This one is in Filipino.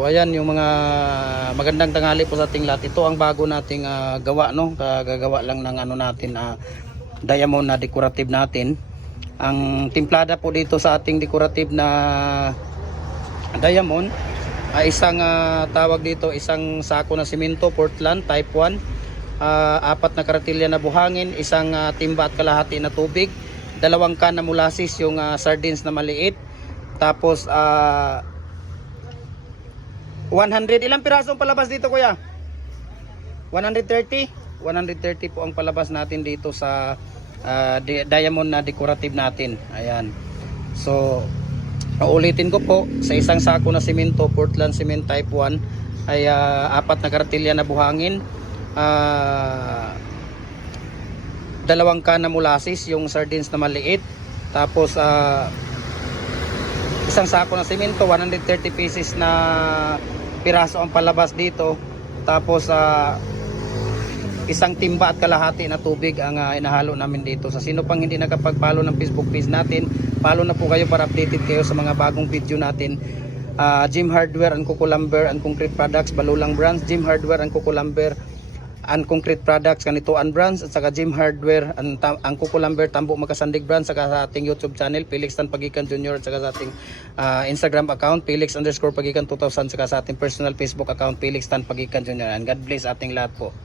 So ayan yung mga magandang tanghali po sa ating lahat. Ito ang bago nating gawa, no? Gagawa lang ng ano natin, diamond na decorative natin. Ang timplada po dito sa ating decorative na diamond ay isang tawag dito, isang sako na simento Portland type 1, apat na karatilya na buhangin, isang timba at kalahati na tubig, 2 can na molasses, yung sardines na maliit, tapos 100, ilang piraso ang palabas dito kuya? 130 po ang palabas natin dito sa diamond na decorative natin. Ayan. So ulitin ko po, sa isang sako na simento Portland cement type 1 ay apat na karatilya na buhangin, 2 can na molasses, yung sardines na maliit, tapos isang sako na simento, 130 pieces na piraso ang palabas dito, tapos isang timba at kalahati na tubig ang inahalo namin dito. Sa sino pang hindi nakapag-follow ng Facebook page natin, follow na po kayo para updated kayo sa mga bagong video natin. Gym Hardware and Coco Lumber and Concrete Products, Balulang Brands, Gym Hardware and Coco Lumber and Concrete Products, Kanituan Brands, at saka Gym Hardware and ang Coco Lumber, Tambo Makasandig Brands, saka sa ating YouTube channel Felix Tan Pagikan Jr., at saka sa ating Instagram account Felix_Pagikan 2000, saka sa ating personal Facebook account Felix Tan Pagikan Jr. And God bless ating lahat po.